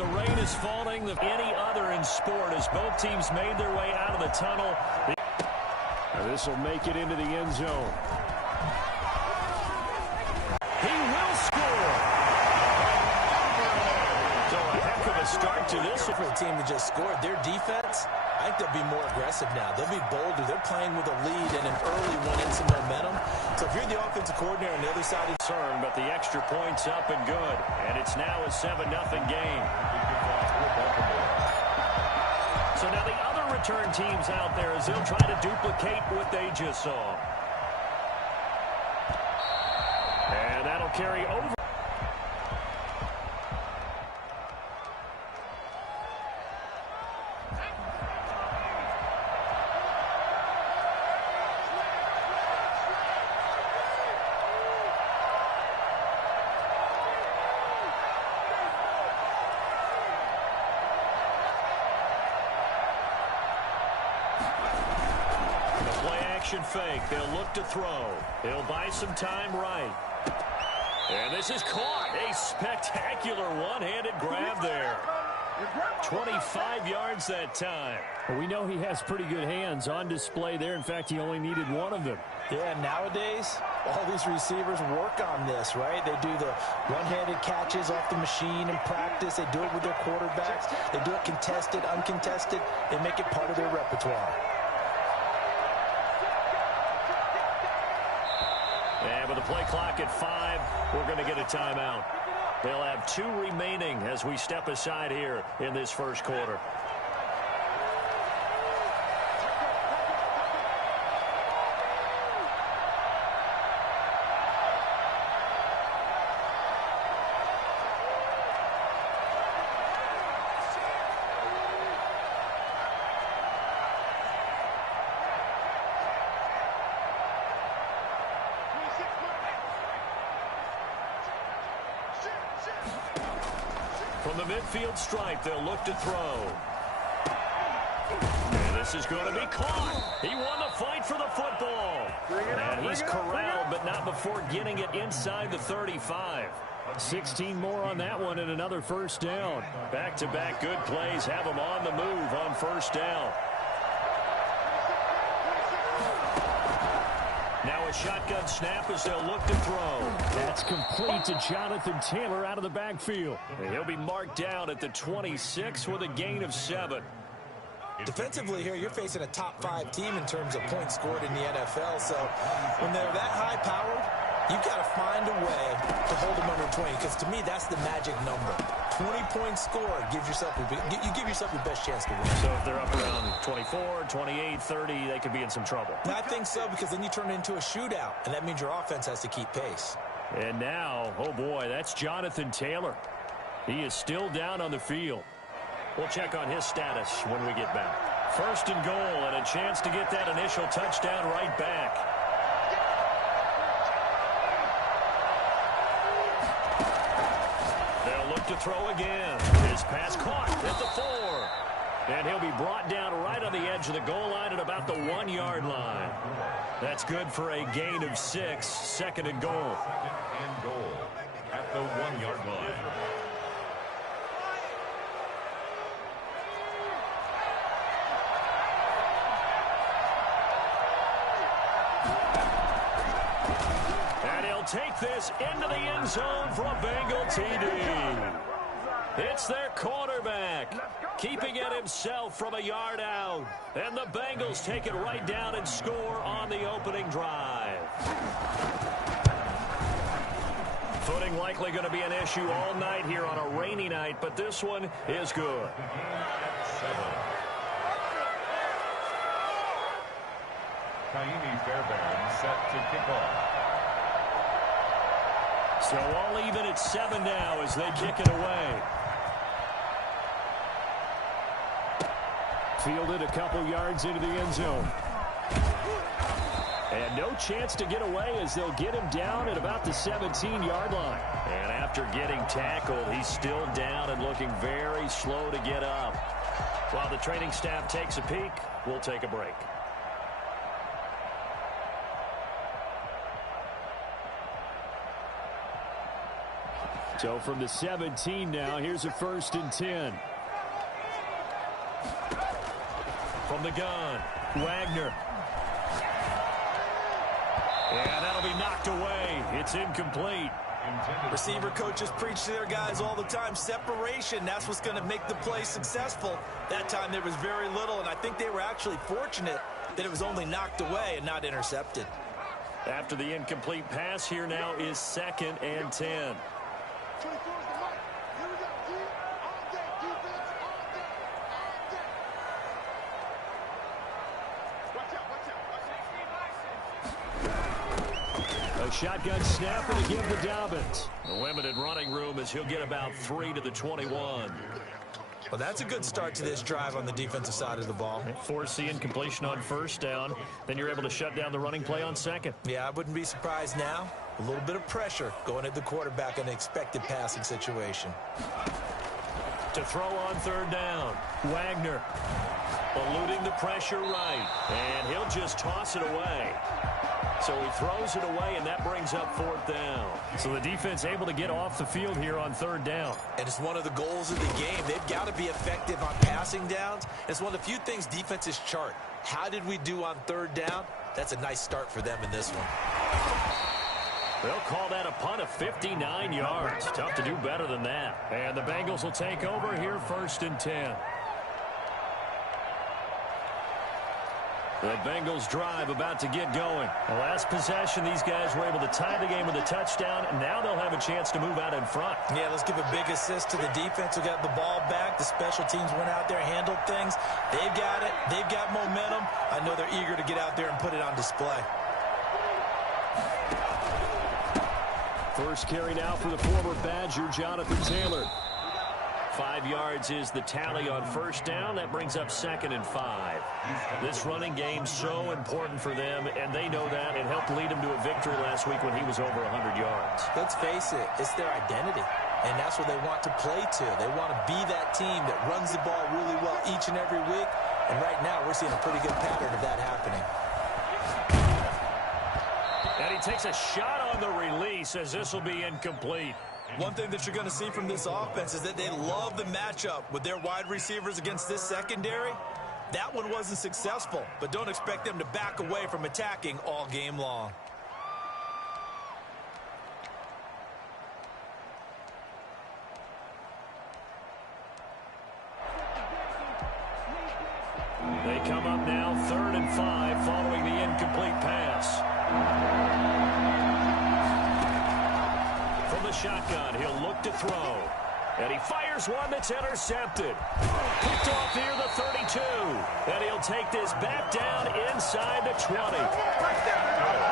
the rain is falling than any other in sport as both teams made their way out of the tunnel. This will make it into the end zone. He will score. So a heck of a start to this. For the team that just scored, their defense, I think they'll be more aggressive now. They'll be bolder. They're playing with a lead and an early one and some momentum. So if you're the offensive coordinator on the other side of the turn, but the extra point's up and good. And it's now a 7-0 game. So now the other return teams out there as they'll try to duplicate what they just saw. And that'll carry over. Fake. They'll look to throw. He'll buy some time right. And this is caught. A spectacular one-handed grab there. 25 yards that time. Well, we know he has pretty good hands on display there. In fact, he only needed one of them. Yeah, nowadays, all these receivers work on this, right? They do the one-handed catches off the machine in practice. They do it with their quarterbacks. They do it contested, uncontested. They make it part of their repertoire. And with the play clock at 5, we're going to get a timeout. They'll have 2 remaining as we step aside here in this first quarter. From the midfield stripe, they'll look to throw. And this is going to be caught. He won the fight for the football. And he's corralled, but not before getting it inside the 35. 16 more on that one and another first down. Back-to-back good plays have him on the move on first down. Now a shotgun snap as they'll look to throw. That's complete to Jonathan Taylor out of the backfield. And he'll be marked down at the 26 with a gain of 7. Defensively here, you're facing a top 5 team in terms of points scored in the NFL. So when they're that high-powered, you've got to find a way to hold them under 20. Because to me, that's the magic number. 20 points scored gives yourself you give yourself your best chance to win. So if they're up around 24, 28, 30, they could be in some trouble. I think so, because then you turn it into a shootout, and that means your offense has to keep pace. And now, oh boy, that's Jonathan Taylor. He is still down on the field. We'll check on his status when we get back. First and goal, and a chance to get that initial touchdown right back. They'll look to throw again. His pass caught at the 4. And he'll be brought down right on the edge of the goal line at about the 1-yard line. That's good for a gain of 6. Second and goal. Second and goal at the 1-yard line. Take this into the end zone for a Bengal TD. It's their quarterback, keeping it himself from a yard out. And the Bengals take it right down and score on the opening drive. Footing likely going to be an issue all night here on a rainy night, but this one is good. Kaimi Fairbairn set to kick off. So all even at 7 now as they kick it away. Fielded a couple yards into the end zone. And no chance to get away as they'll get him down at about the 17-yard line. And after getting tackled, he's still down and looking very slow to get up. While the training staff takes a peek, we'll take a break. So from the 17 now, here's a 1st and 10. From the gun, Wagner. And that'll be knocked away. It's incomplete. Receiver coaches preach to their guys all the time. Separation, that's what's going to make the play successful. That time there was very little, and I think they were actually fortunate that it was only knocked away and not intercepted. After the incomplete pass, here now is 2nd and 10. A shotgun snapper to give to Dobbins. The limited running room as he'll get about 3 to the 21. Well, that's a good start to this drive on the defensive side of the ball. Force the incompletion on 1st down. Then you're able to shut down the running play on 2nd. Yeah, I wouldn't be surprised now. A little bit of pressure going at the quarterback in an expected passing situation. To throw on 3rd down, Wagner eluding the pressure right. And he'll just toss it away. So he throws it away, and that brings up 4th down. So the defense able to get off the field here on 3rd down. And it's one of the goals of the game. They've got to be effective on passing downs. It's one of the few things defenses chart. How did we do on 3rd down? That's a nice start for them in this one. They'll call that a punt of 59 yards. Tough to do better than that. And the Bengals will take over here 1st and 10. The Bengals drive about to get going. The last possession, these guys were able to tie the game with a touchdown, and now they'll have a chance to move out in front. Yeah, let's give a big assist to the defense who got the ball back. The special teams went out there, handled things. They've got it. They've got momentum. I know they're eager to get out there and put it on display. First carry now for the former Badger, Jonathan Taylor. 5 yards is the tally on 1st down. That brings up 2nd and 5. This running game so important for them, and they know that. It helped lead them to a victory last week when he was over 100 yards. Let's face it, it's their identity, and that's what they want to play to. They want to be that team that runs the ball really well each and every week, and right now we're seeing a pretty good pattern of that happening. And he takes a shot on the release as this will be incomplete. One thing that you're going to see from this offense is that they love the matchup with their wide receivers against this secondary. That one wasn't successful, but don't expect them to back away from attacking all game long. They come up now 3rd and 5 following the incomplete pass. From the shotgun, he'll look to throw. And he fires one that's intercepted. Picked off near the 32. And he'll take this back down inside the 20.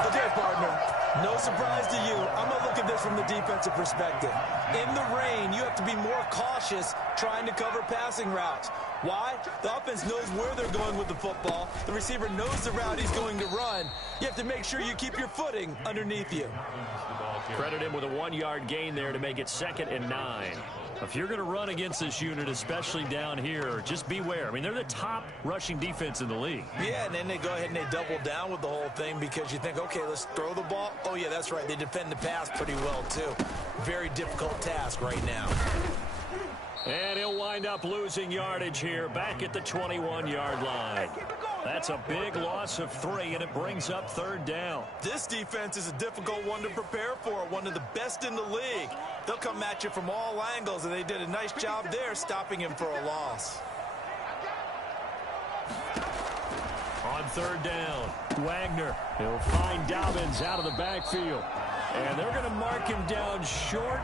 Okay, partner, no surprise to you. I'm going to look at this from the defensive perspective. In the rain, you have to be more cautious trying to cover passing routes. Why? The offense knows where they're going with the football. The receiver knows the route he's going to run. You have to make sure you keep your footing underneath you. Credit him with a 1-yard gain there to make it 2nd and 9. If you're going to run against this unit, especially down here, just beware. I mean, they're the top rushing defense in the league. Yeah, and then they go ahead and they double down with the whole thing because you think, okay, let's throw the ball. Oh, yeah, that's right. They defend the pass pretty well, too. Very difficult task right now. And he'll wind up losing yardage here back at the 21-yard line. That's a big loss of 3, and it brings up 3rd down. This defense is a difficult one to prepare for, one of the best in the league. They'll come at you from all angles, and they did a nice job there stopping him for a loss. On 3rd down, Wagner. He'll find Dobbins out of the backfield. And they're going to mark him down short,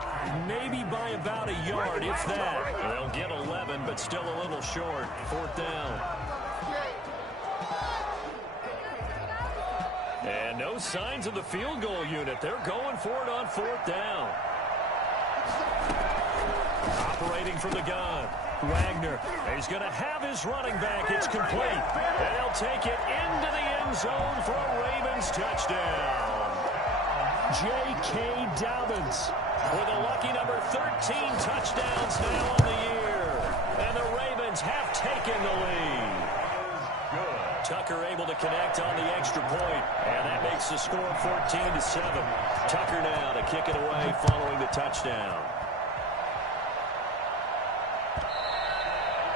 maybe by about a yard, if that. They'll get 11, but still a little short. 4th down. And no signs of the field goal unit. They're going for it on 4th down. Operating from the gun, Wagner. He's going to have his running back. It's complete. And he'll take it into the end zone for a Ravens touchdown. J.K. Dobbins with a lucky number 13 touchdowns now on the year. And the Ravens have taken the lead. Tucker able to connect on the extra point, and that makes the score 14-7. Tucker now to kick it away following the touchdown.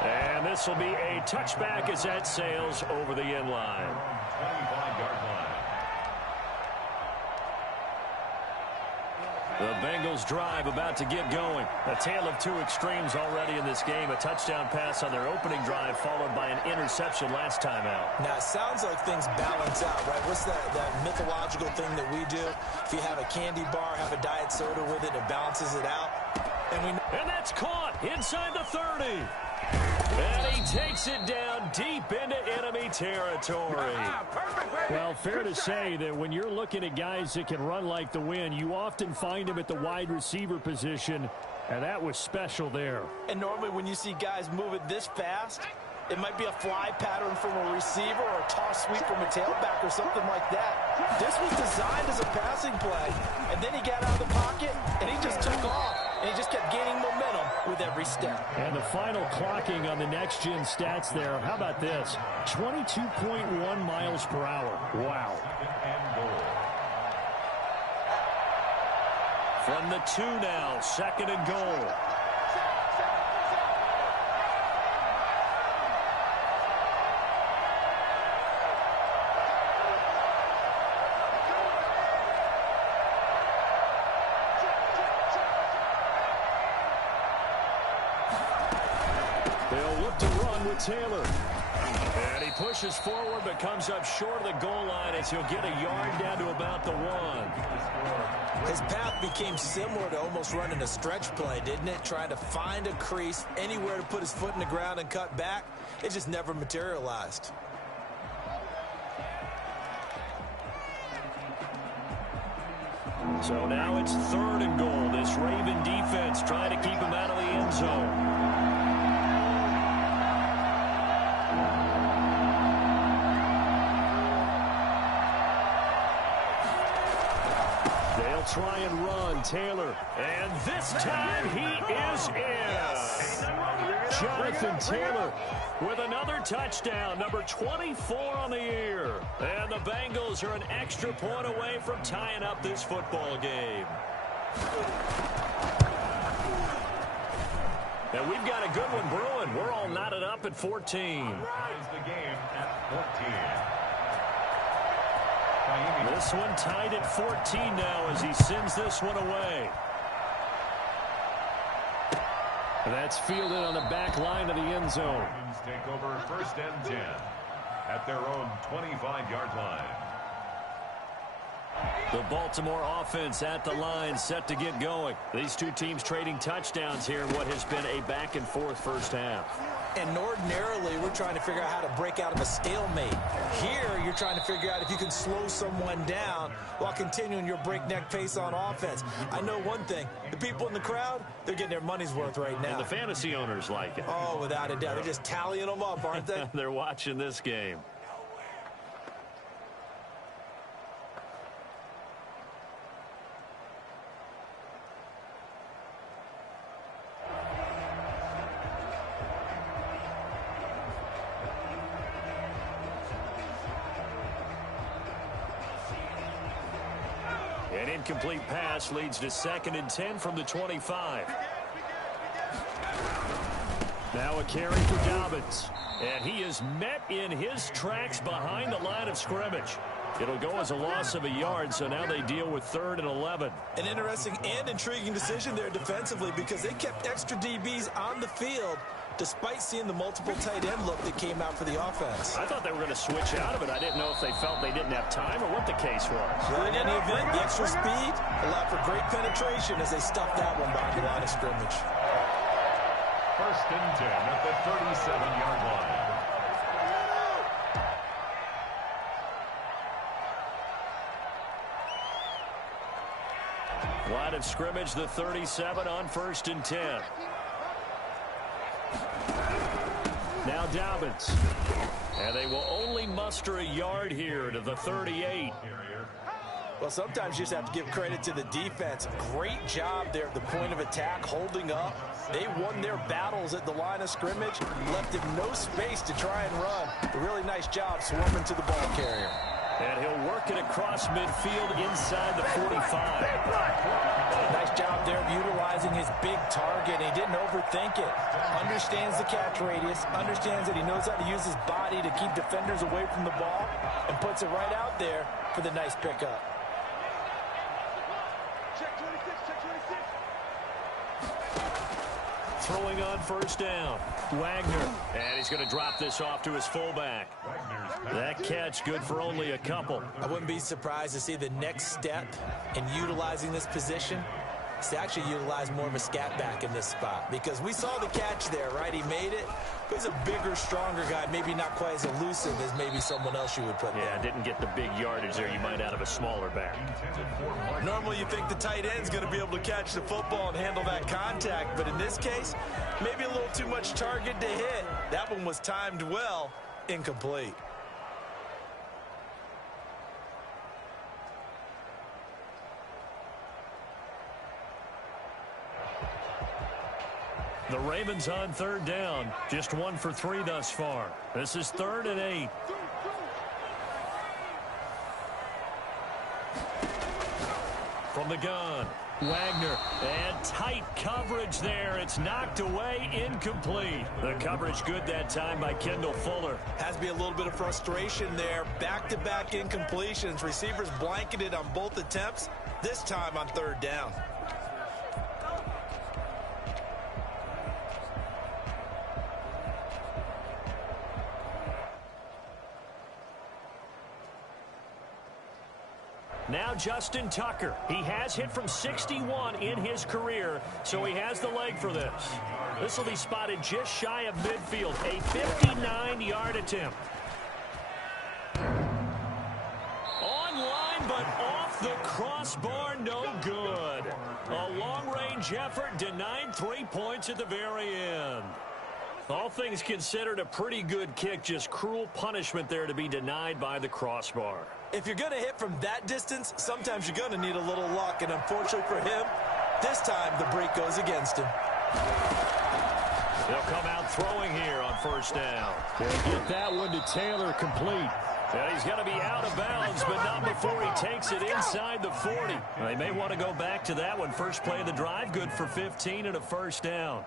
And this will be a touchback as that sails over the end line. 25-yard line. The Bengals drive about to get going. A tale of two extremes already in this game. A touchdown pass on their opening drive followed by an interception last time out. Now, it sounds like things balance out, right? What's that mythological thing that we do? If you have a candy bar, have a diet soda with it, it balances it out. And that's caught inside the 30. And he takes it down deep into enemy territory. Well, fair to say that when you're looking at guys that can run like the wind, you often find them at the wide receiver position, and that was special there. And normally when you see guys moving this fast, it might be a fly pattern from a receiver or a toss sweep from a tailback or something like that. This was designed as a passing play, and then he got out of the pocket, and he just took off. And he just kept gaining momentum with every step. And the final clocking on the next-gen stats there, how about this? 22.1 miles per hour. Wow. From the 2 now, 2nd and goal. They'll look to run with Taylor. And he pushes forward but comes up short of the goal line as he'll get a yard down to about the 1. His path became similar to almost running a stretch play, didn't it? Trying to find a crease, anywhere to put his foot in the ground and cut back. It just never materialized. So now it's 3rd and goal. This Raven defense trying to keep him out of the end zone. They'll try and run Taylor. And this time he is in. Jonathan Taylor with another touchdown, number 24 on the year. And the Bengals are an extra point away from tying up this football game. And we've got a good one brewing. We're all knotted up at 14. Ties the game at 14. This one tied at 14 now as he sends this one away. That's fielded on the back line of the end zone. Take over 1st and 10 at their own 25-yard line. The Baltimore offense at the line, set to get going. These two teams trading touchdowns here in what has been a back-and-forth first half. And ordinarily, we're trying to figure out how to break out of a stalemate. Here, you're trying to figure out if you can slow someone down while continuing your breakneck pace on offense. I know one thing. The people in the crowd, they're getting their money's worth right now. And the fantasy owners like it. Oh, without a doubt. They're just tallying them up, aren't they? They're watching this game. An incomplete pass leads to 2nd and 10 from the 25. Now a carry for Dobbins. And he is met in his tracks behind the line of scrimmage. It'll go as a loss of a yard, so now they deal with 3rd and 11. An interesting and intriguing decision there defensively because they kept extra DBs on the field despite seeing the multiple tight end look that came out for the offense. I thought they were going to switch out of it. I didn't know if they felt they didn't have time or what the case was. Well, in any event, the extra speed allowed for great penetration as they stuffed that one behind the line of scrimmage. 1st and 10 at the 37-yard line. Line of scrimmage, the 37 on 1st and 10. Now Dobbins. And they will only muster a yard here to the 38. Well, sometimes you just have to give credit to the defense. Great job there at the point of attack, holding up. They won their battles at the line of scrimmage, left him no space to try and run. A really nice job swarming to the ball carrier. And he'll work it across midfield inside the 45. Nice job there of utilizing his big target. He didn't overthink it. Understands the catch radius, understands that he knows how to use his body to keep defenders away from the ball, and puts it right out there for the nice pickup. Throwing on first down. Wagner. And he's going to drop this off to his fullback. That catch good for only a couple. I wouldn't be surprised to see the next step in utilizing this position is to actually utilize more of a scat back in this spot, because we saw the catch there, right? He made it. He's a bigger, stronger guy, maybe not quite as elusive as maybe someone else you would put there. Yeah, didn't get the big yardage there you might out of a smaller back. Normally you think the tight end's going to be able to catch the football and handle that contact, but in this case, maybe a little too much target to hit. That one was timed well, incomplete. The Ravens on third down. Just 1 for 3 thus far. This is 3rd and 8. From the gun, Wagner. And tight coverage there. It's knocked away, incomplete. The coverage good that time by Kendall Fuller. Has to be a little bit of frustration there. Back-to-back incompletions. Receivers blanketed on both attempts, this time on third down. Now Justin Tucker. He has hit from 61 in his career, so he has the leg for this. This will be spotted just shy of midfield. A 59-yard attempt. Online, but off the crossbar, no good. A long-range effort denied 3 points at the very end. All things considered, a pretty good kick, just cruel punishment there to be denied by the crossbar. If you're going to hit from that distance, sometimes you're going to need a little luck, and unfortunately for him, this time the break goes against him. They'll come out throwing here on first down. They'll get that one to Taylor complete. And he's going to be out of bounds, but not before he takes it inside the 40. They may want to go back to that one. First play of the drive, good for 15 and a first down.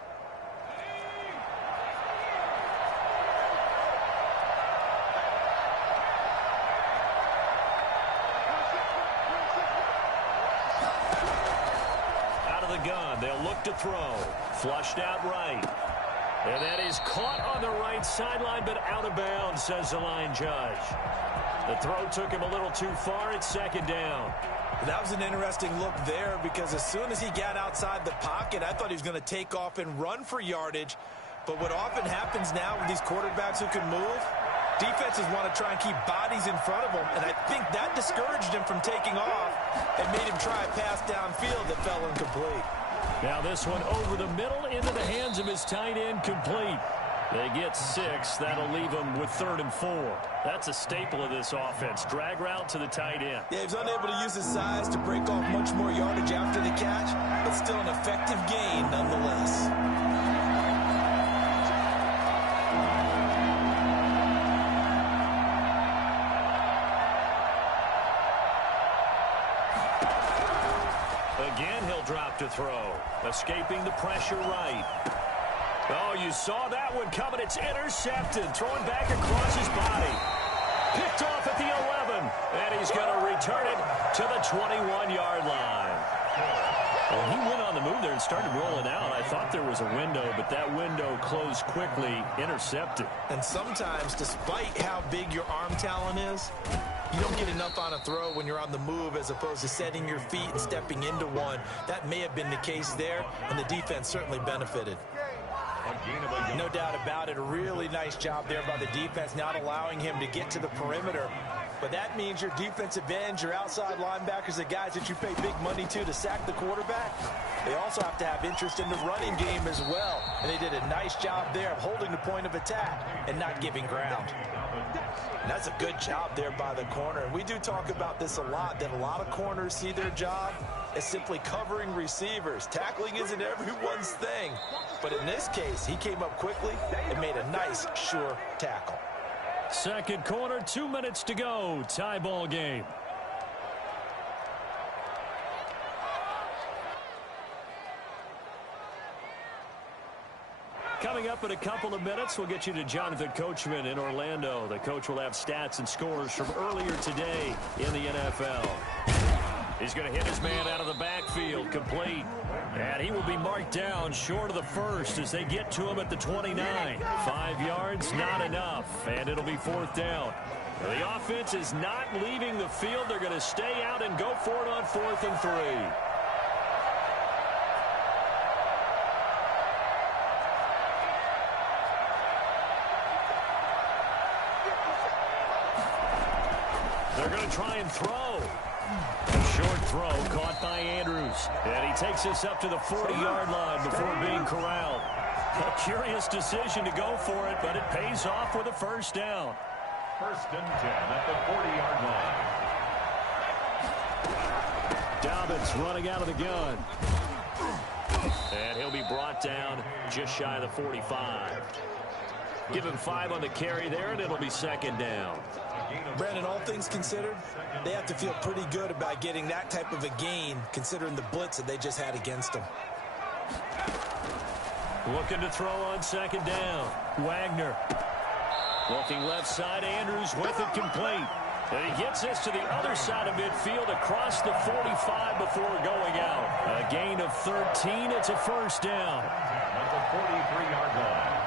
They'll look to throw. Flushed out right. And that is caught on the right sideline, but out of bounds, says the line judge. The throw took him a little too far. It's second down. That was an interesting look there, because as soon as he got outside the pocket, I thought he was going to take off and run for yardage. But what often happens now with these quarterbacks who can move, defenses want to try and keep bodies in front of them, and I think that discouraged him from taking off and made him try a pass downfield that fell incomplete. Now this one over the middle into the hands of his tight end, complete. They get 6. That'll leave them with 3rd and 4. That's a staple of this offense. Drag route to the tight end. Yeah, he was unable to use his size to break off much more yardage after the catch, but still an effective gain nonetheless. Again, he'll drop to throw. Escaping the pressure right. Oh, you saw that one coming. It's intercepted. Throwing back across his body. Picked off at the 11. And he's going to return it to the 21-yard line. Well, he went on the move there and started rolling out. I thought there was a window, but that window closed quickly. Intercepted. And sometimes, despite how big your arm talent is, you don't get enough on a throw when you're on the move as opposed to setting your feet and stepping into one. That may have been the case there, and the defense certainly benefited. No doubt about it. A really nice job there by the defense, not allowing him to get to the perimeter. But that means your defensive ends, your outside linebackers, the guys that you pay big money to sack the quarterback, they also have to have interest in the running game as well. And they did a nice job there of holding the point of attack and not giving ground. And that's a good job there by the corner. And we do talk about this a lot, that a lot of corners see their job as simply covering receivers. Tackling isn't everyone's thing. But in this case, he came up quickly and made a nice, sure tackle. Second quarter, 2 minutes to go. Tie ball game. Coming up in a couple of minutes, we'll get you to Jonathan Coachman in Orlando. The coach will have stats and scores from earlier today in the NFL. He's going to hit his man out of the backfield, complete. And he will be marked down short of the first as they get to him at the 29. 5 yards, not enough, and it'll be 4th down. The offense is not leaving the field. They're going to stay out and go for it on 4th and 3. They're going to try and throw. A short throw caught by Andrews. And he takes us up to the 40-yard line before being corralled. A curious decision to go for it, but it pays off with a 1st down. 1st and 10 at the 40-yard line. Dobbins running out of the gun. And he'll be brought down just shy of the 45. Give him 5 on the carry there, and it'll be 2nd down. Brandon, all things considered, they have to feel pretty good about getting that type of a gain, considering the blitz that they just had against them. Looking to throw on 2nd down. Wagner. Looking left side, Andrews with it complete. And he gets us to the other side of midfield across the 45 before going out. A gain of 13. It's a 1st down. At the 43-yard line.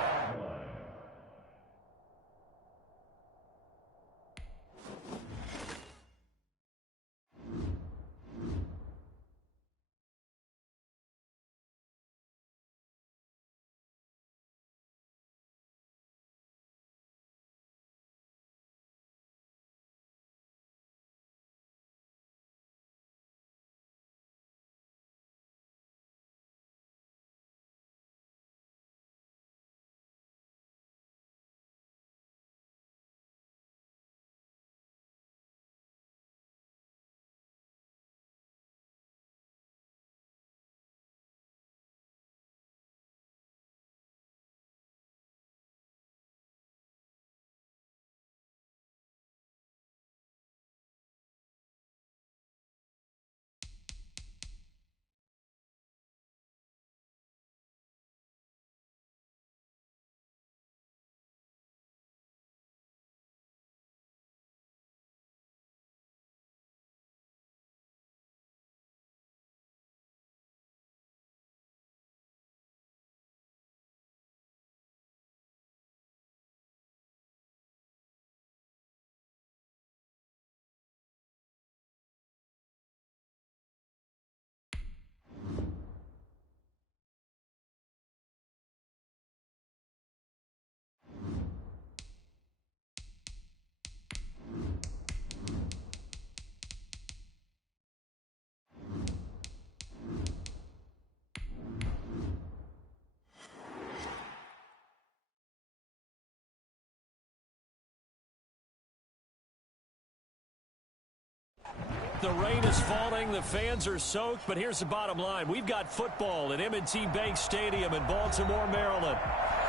The rain is falling. The fans are soaked. But here's the bottom line. We've got football at M&T Bank Stadium in Baltimore, Maryland.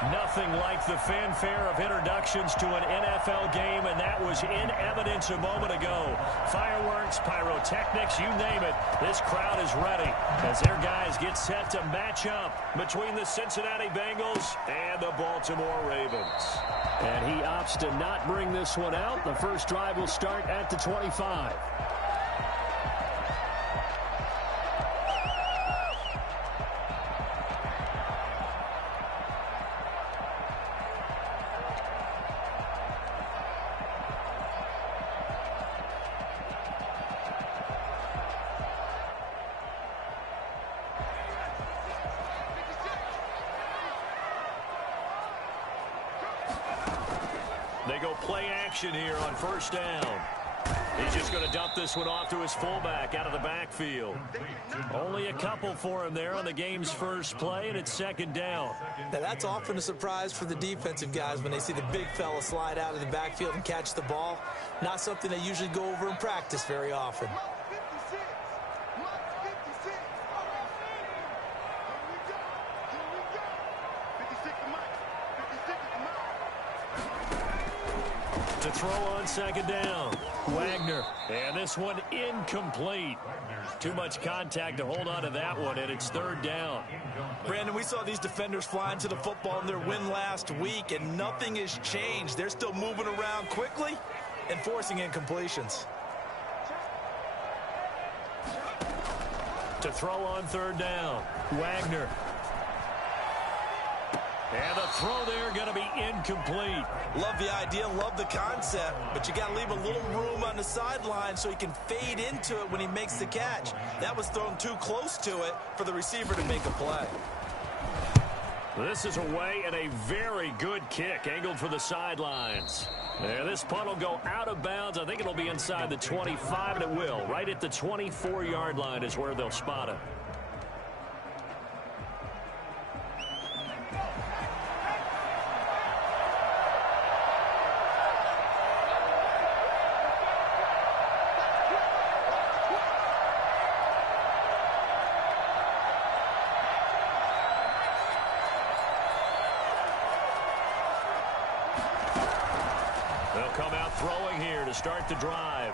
Nothing like the fanfare of introductions to an NFL game, and that was in evidence a moment ago. Fireworks, pyrotechnics, you name it. This crowd is ready as their guys get set to match up between the Cincinnati Bengals and the Baltimore Ravens. And he opts to not bring this one out. The first drive will start at the 25. They go play action here on 1st down. He's just going to dump this one off to his fullback out of the backfield. Only a couple for him there on the game's first play, and it's 2nd down. Now, that's often a surprise for the defensive guys when they see the big fella slide out of the backfield and catch the ball. Not something they usually go over in practice very often. To throw on second down. Wagner. And this one incomplete. Too much contact to hold on to that one, and it's third down. Brandon, we saw these defenders flying to the football in their win last week, and nothing has changed. They're still moving around quickly and forcing incompletions. To throw on third down, Wagner. And the throw there going to be incomplete. Love the idea, love the concept, but you got to leave a little room on the sideline so he can fade into it when he makes the catch. That was thrown too close to it for the receiver to make a play. This is away and a very good kick angled for the sidelines. And this punt will go out of bounds. I think it'll be inside the 25, and it will. Right at the 24-yard line is where they'll spot it. They'll come out throwing here to start the drive.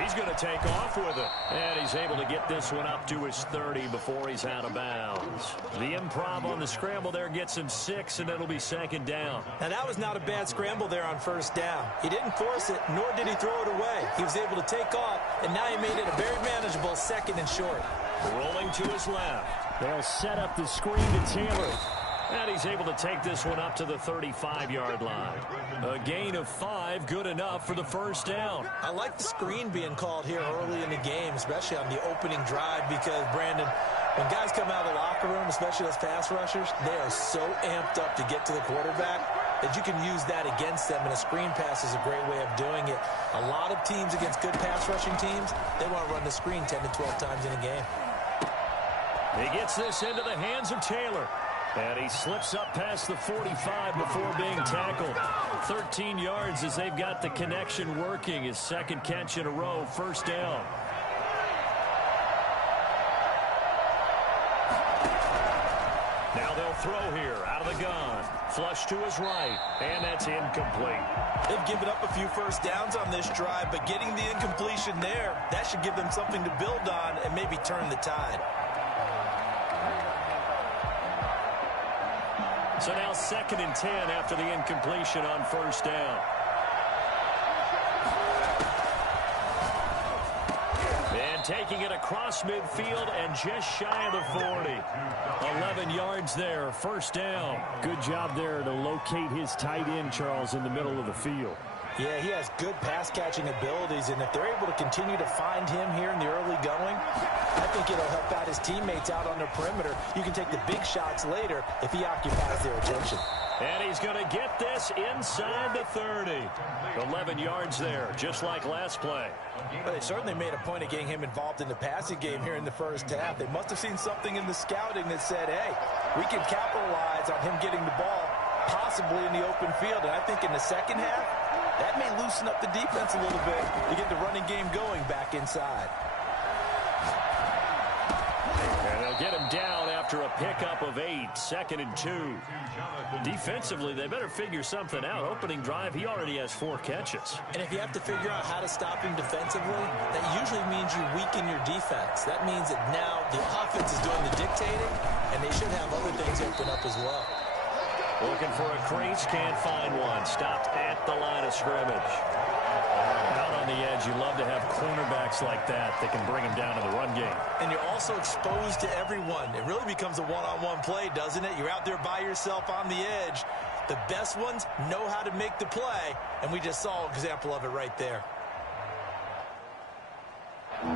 He's going to take off with it. And he's able to get this one up to his 30 before he's out of bounds. The improv on the scramble there gets him 6, and it'll be second down. Now, that was not a bad scramble there on first down. He didn't force it, nor did he throw it away. He was able to take off, and now he made it a very manageable second and short. Rolling to his left. They'll set up the screen to Taylor. And he's able to take this one up to the 35-yard line. A gain of 5, good enough for the first down. I like the screen being called here early in the game, especially on the opening drive, because, Brandon, when guys come out of the locker room, especially those pass rushers, they are so amped up to get to the quarterback that you can use that against them, and a screen pass is a great way of doing it. A lot of teams against good pass rushing teams, they want to run the screen 10 to 12 times in a game. He gets this into the hands of Taylor. And he slips up past the 45 before being tackled. 13 yards as they've got the connection working. His second catch in a row, first down. Now they'll throw here out of the gun. Flush to his right, and that's incomplete. They've given up a few first downs on this drive, but getting the incompletion there, that should give them something to build on and maybe turn the tide. So now 2nd and 10 after the incompletion on first down. And taking it across midfield and just shy of the 40. 11 yards there, first down. Good job there to locate his tight end, Charles, in the middle of the field. Yeah, he has good pass-catching abilities, and if they're able to continue to find him here in the early going, I think it'll help out his teammates out on the perimeter. You can take the big shots later if he occupies their attention. And he's going to get this inside the 30. 11 yards there, just like last play. Well, they certainly made a point of getting him involved in the passing game here in the first half. They must have seen something in the scouting that said, hey, we can capitalize on him getting the ball possibly in the open field. And I think in the second half, that may loosen up the defense a little bit to get the running game going back inside. And they'll get him down after a pickup of 8, 2nd and 2. Defensively, they better figure something out. Opening drive, he already has 4 catches. And if you have to figure out how to stop him defensively, that usually means you weaken your defense. That means that now the offense is doing the dictating, and they should have other things open up as well. Looking for a crease, can't find one. Stopped at the line of scrimmage. Out on the edge, you love to have cornerbacks like that can bring him down in the run game. And you're also exposed to everyone. It really becomes a one-on-one play, doesn't it? You're out there by yourself on the edge. The best ones know how to make the play, and we just saw an example of it right there.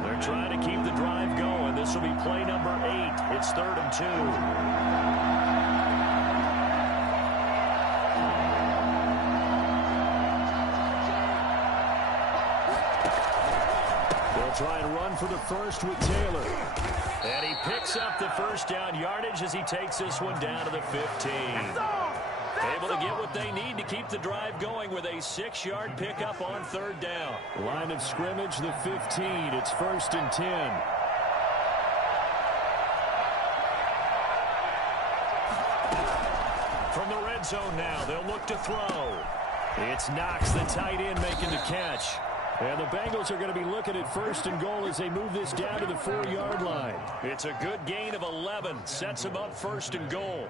They're trying to keep the drive going. This will be play number 8. It's 3rd and 2. Try and run for the first with Taylor. And he picks up the first down yardage as he takes this one down to the 15. Able to get what they need to keep the drive going with a 6-yard pickup on 3rd down. Line of scrimmage, the 15. It's 1st and 10. From the red zone now, they'll look to throw. It's Knox, the tight end, making the catch. And the Bengals are going to be looking at 1st and goal as they move this down to the 4-yard line. It's a good gain of 11. Sets them up 1st and goal.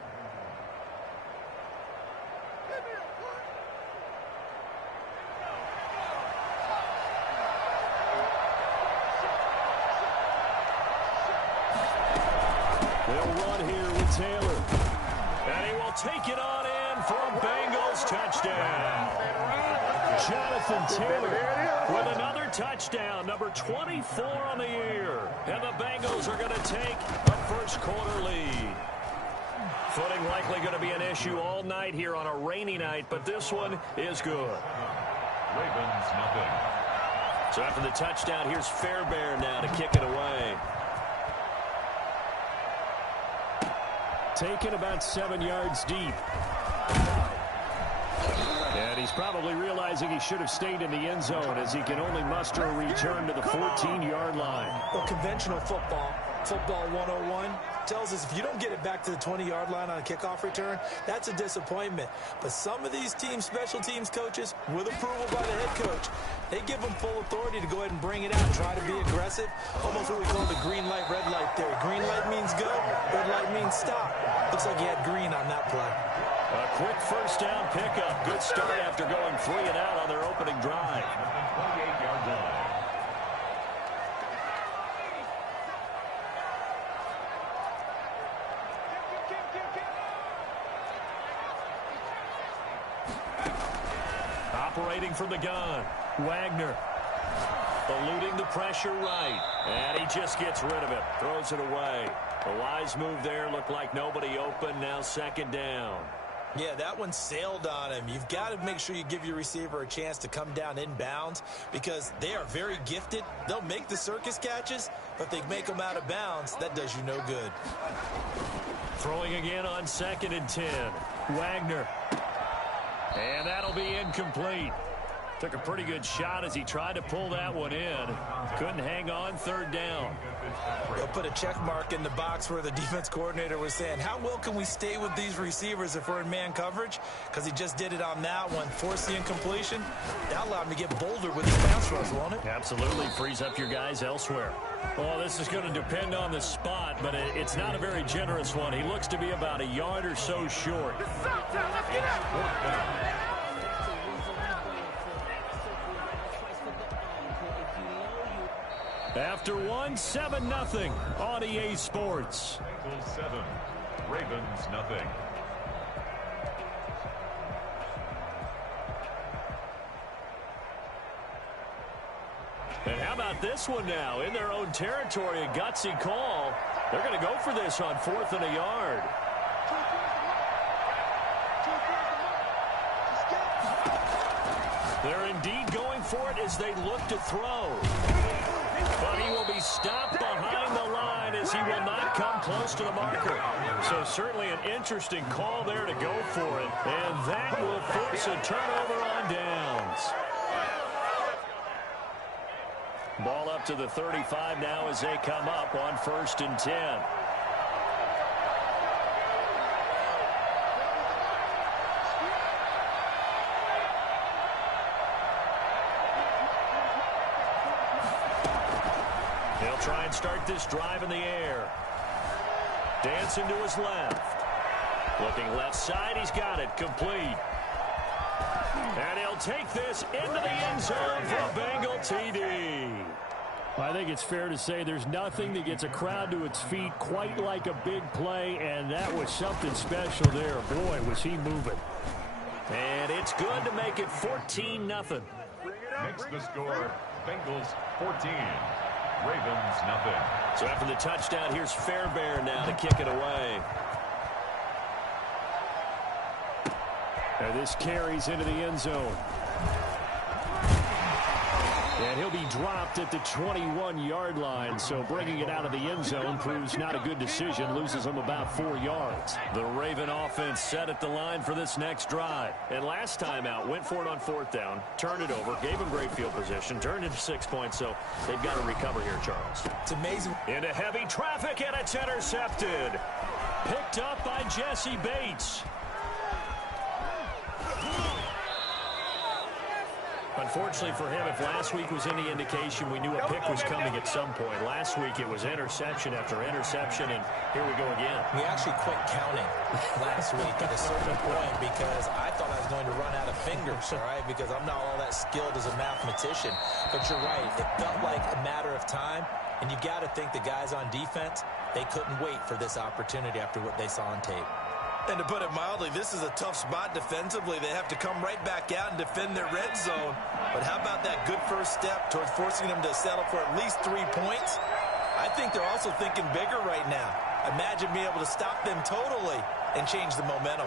They'll run here with Taylor. And he will take it on in for a Bengals touchdown. Jonathan Taylor with another touchdown, number 24 on the year. And the Bengals are going to take a first-quarter lead. Footing likely going to be an issue all night here on a rainy night, but this one is good. Ravens, nothing. So after the touchdown, here's Fairbairn now to kick it away. taken about 7 yards deep. And he's probably realizing he should have stayed in the end zone as he can only muster a return to the 14-yard line. Well, conventional football 101, tells us if you don't get it back to the 20-yard line on a kickoff return, that's a disappointment. But some of these special teams coaches, with approval by the head coach, they give them full authority to go ahead and bring it out and try to be aggressive. Almost what we call the green light, red light theory. Green light means go, red light means stop. Looks like he had green on that play. A quick first down pickup. Good start after going 3 and out on their opening drive. 28-yard line. Operating from the gun, Wagner. Eluding the pressure right. And he just gets rid of it. Throws it away. A wise move there. Looked like nobody open. Now second down. Yeah, that one sailed on him. You've got to make sure you give your receiver a chance to come down inbounds because they are very gifted. They'll make the circus catches, but they make them out of bounds. That does you no good. Throwing again on 2nd and 10. Wagner. And that'll be incomplete. Took a pretty good shot as he tried to pull that one in. Couldn't hang on 3rd down. They'll put a check mark in the box where the defense coordinator was saying, how well can we stay with these receivers if we're in man coverage? Because he just did it on that one. Forced the incompletion. That allowed him to get bolder with his pass rush, won't it? Absolutely. Frees up your guys elsewhere. Well, this is going to depend on the spot, but it's not a very generous one. He looks to be about a yard or so short. After one, 7-0 on EA Sports. Bengals 7, Ravens nothing. And how about this one now? In their own territory, a gutsy call. They're going to go for this on 4th and a yard. They're indeed going for it as they look to throw. But he will be stopped behind the line as he will not come close to the marker. So certainly an interesting call there to go for it. And that will force a turnover on downs. Ball up to the 35 now as they come up on 1st and 10. They'll try and start this drive in the air. Dancing to his left. Looking left side, he's got it, complete. And he'll take this into the end zone for a Bengal TD. I think it's fair to say there's nothing that gets a crowd to its feet quite like a big play, and that was something special there. Boy, was he moving. And it's good to make it 14-0. Makes the score, Bengals 14, Ravens nothing. So after the touchdown, here's Fairbairn now to kick it away. And this carries into the end zone. And he'll be dropped at the 21-yard line, so bringing it out of the end zone proves not a good decision, loses him about 4 yards. The Raven offense set at the line for this next drive. And last time out, went for it on 4th down, turned it over, gave him great field position, turned into 6 points, so they've got to recover here, Charles. It's amazing. Into heavy traffic, and it's intercepted. Picked up by Jesse Bates. Unfortunately for him, if last week was any indication, we knew a pick was coming at some point. Last week it was interception after interception, and here we go again. We actually quit counting last week at a certain point because I thought I was going to run out of fingers, all right, because I'm not all that skilled as a mathematician. But you're right. It felt like a matter of time, and you got to think the guys on defense, they couldn't wait for this opportunity after what they saw on tape. And to put it mildly, this is a tough spot defensively. They have to come right back out and defend their red zone. But how about that good first step towards forcing them to settle for at least 3 points? I think they're also thinking bigger right now. Imagine being able to stop them totally and change the momentum.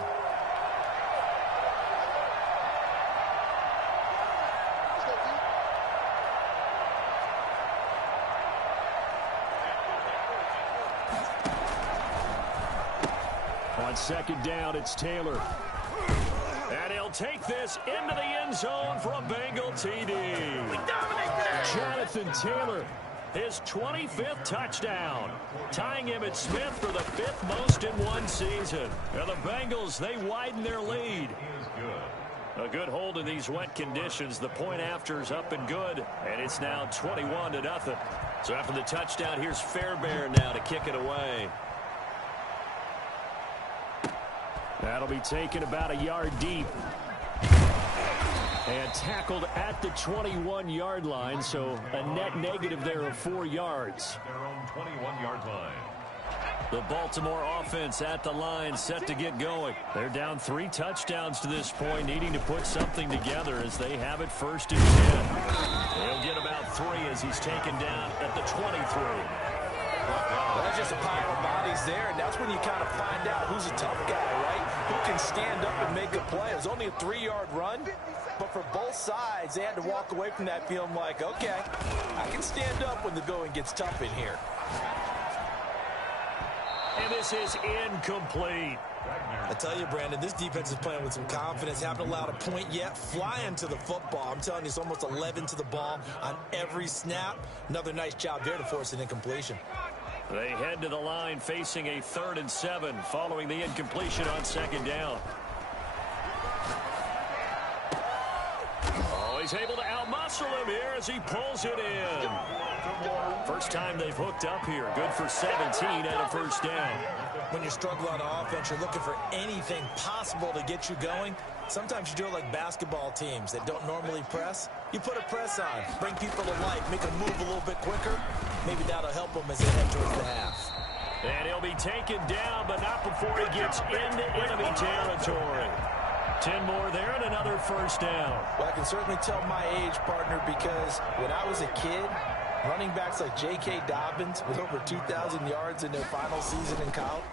On second down, it's Taylor. And he'll take this into the end zone for a Bengal TD. Jonathan Taylor, his 25th touchdown, tying him at Smith for the 5th most in one season. And the Bengals, they widen their lead. A good hold in these wet conditions. The point after's up and good, and it's now 21-0. So after the touchdown, here's Fairbairn now to kick it away. That'll be taken about a yard deep. And tackled at the 21-yard line, so a net negative there of 4 yards. Their own 21-yard line. The Baltimore offense at the line, set to get going. They're down 3 touchdowns to this point, needing to put something together as they have it 1st and 10. He'll get about 3 as he's taken down at the 23. Well, that's just a pile of bodies there, and that's when you kind of find out who's a tough guy, right? Who can stand up and make a play. It was only a 3-yard run, but for both sides, they had to walk away from that feeling like, okay, I can stand up when the going gets tough in here. And this is incomplete. I tell you, Brandon, this defense is playing with some confidence. Haven't allowed a point yet. Flying to the football. I'm telling you, it's almost 11 to the ball on every snap. Another nice job there to force an incompletion. They head to the line facing a 3rd and 7 following the incompletion on 2nd down. Oh, he's able to outmuscle him here as he pulls it in. First time they've hooked up here. Good for 17 and a 1st down. When you struggle on offense, you're looking for anything possible to get you going. Sometimes you do it like basketball teams that don't normally press. You put a press on, bring people to life, make them move a little bit quicker. Maybe that'll help them as they head towards the half. And he'll be taken down, but not before he gets into enemy territory. 10 more there and another 1st down. Well, I can certainly tell my age, partner, because when I was a kid, running backs like J.K. Dobbins with over 2,000 yards in their final season in college,